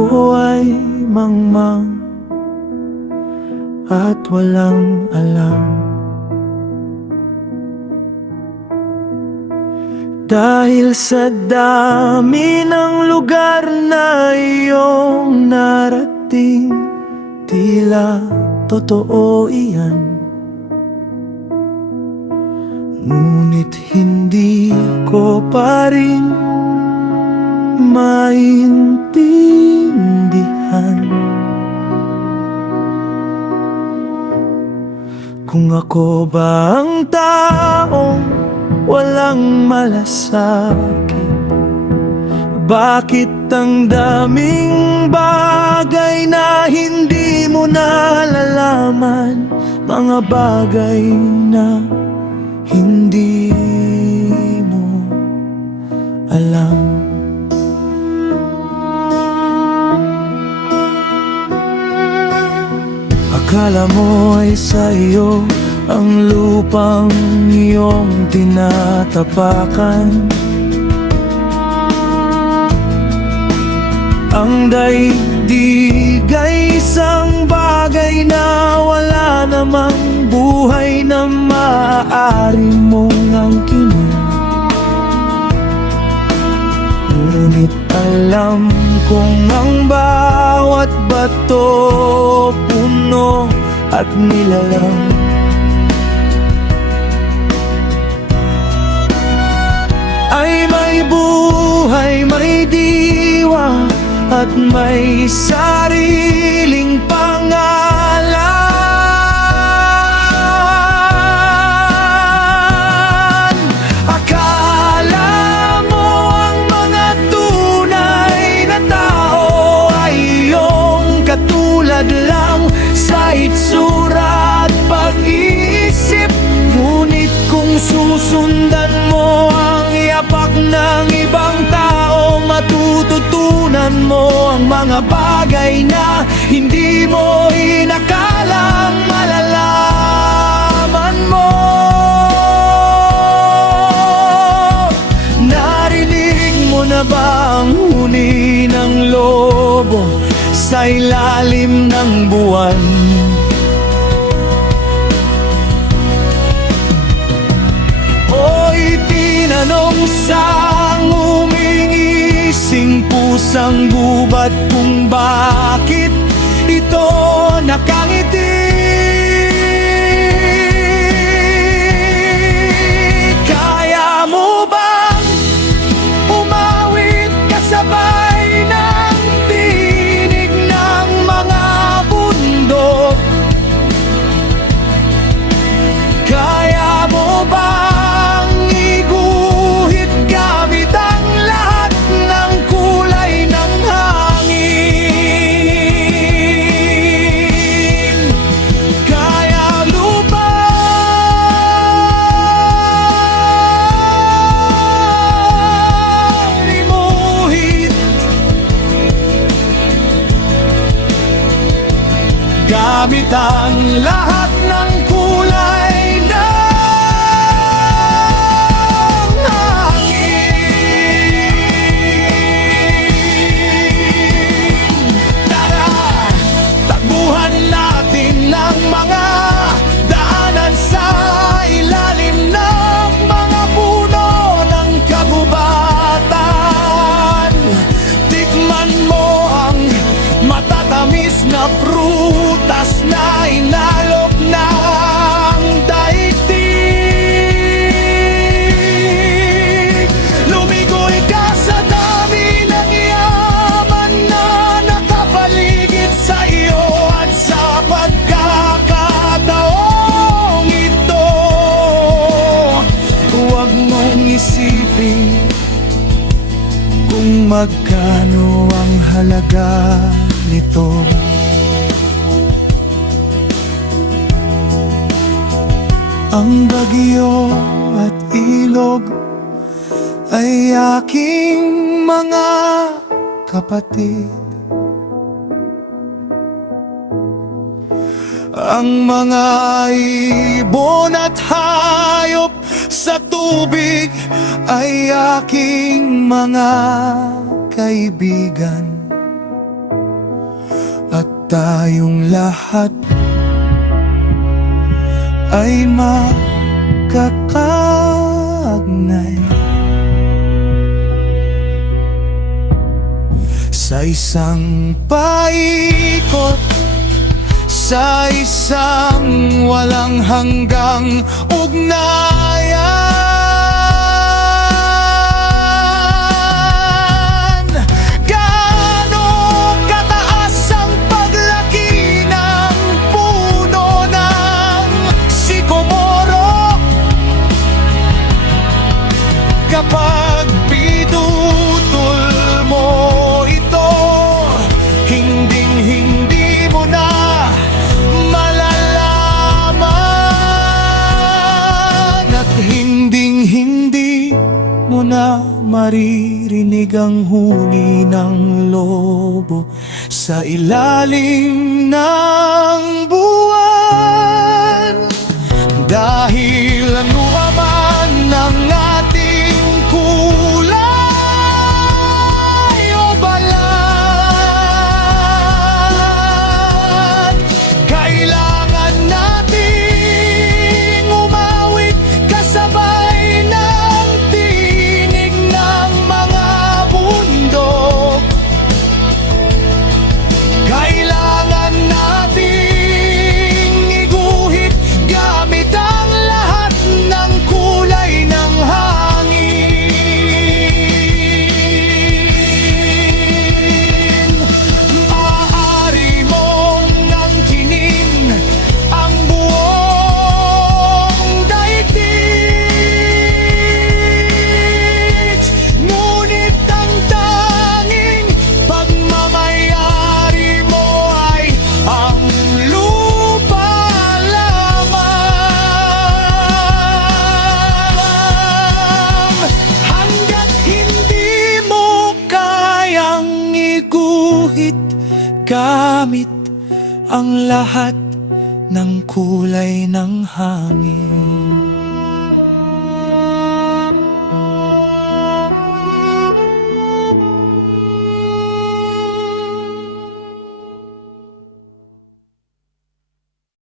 ako ay mangmang at walang alam. Dahil sa dami ng lugar na iyong narating, tila totoo iyan. Ngunit hindi ko pa rin maintindihan kung ako ba ang taong walang malasakit. Bakit ang daming bagay na hindi mo nalalaman, mga bagay na hindi mo alam. Akala mo ay sa iyo ang lupang iyong tinatapakan, ang daigdig ay isang bagay na wala namang buhay na maaari mong angkinin. Ngunit alam kong ang bawat bato, puno at nilalang ay may buhay, may diwa at may sariling pangalan. Akala mo ang mga tunay na tao ay iyong katulad lang sa itsura at pag-iisip. Ngunit kung susundan mo ang yapak ng ibang tao, matututunan mo ang mga bagay na hindi mo inakalang malalaman mo. Narinig mo na ba ang huni ng lobo sa ilalim ng buwan? Tinanong sa umingising pusang gubat kung bakit ito nakangiti. Kaya mo bang umawit kasabay ng tinig ng mga bundok? Kaya mo bang gamit ang lahat ng kulay ng hangin? Tara, takbuhan natin ang mga daanan sa ilalim ng mga puno ng kagubatan. Tikman mo ang matatamis na prutas na inalok ng daigdig. Lumigoy ka sa dami ng yaman na nakapaligid sa iyo at sa pagkakataong ito, huwag mong isipin kung magkano ang halaga nito. Ang bagyo at ilog ay aking mga kapatid. Ang mga ibon at hayop sa tubig ay aking mga kaibigan. tayong lahat ay magkakaugnay sa isang paikot, sa isang walang hanggang ugnayan. Gaano kataas ang paglaki ng puno ng sikomoro kapag pinutol mo ito, hinding-hindi mo na malalaman at hinding-hindi mo na maririnig ang huni ng lobo sa ilalim ng buwan. Dahil ano man ang ating kulay o balat, kailangan nating umawit kasabay ng tinig ng mga bundok. Kailangan nating iguhit gamit ang lahat ng kulay ng hangin. Maaari mong angkinin ang buong daigdig, ngunit ang tanging pagmamayari mo ay ang lupa lamang. Hanggat hindi mo kayang iguhit gamit ang lahat ng kulay ng hangin.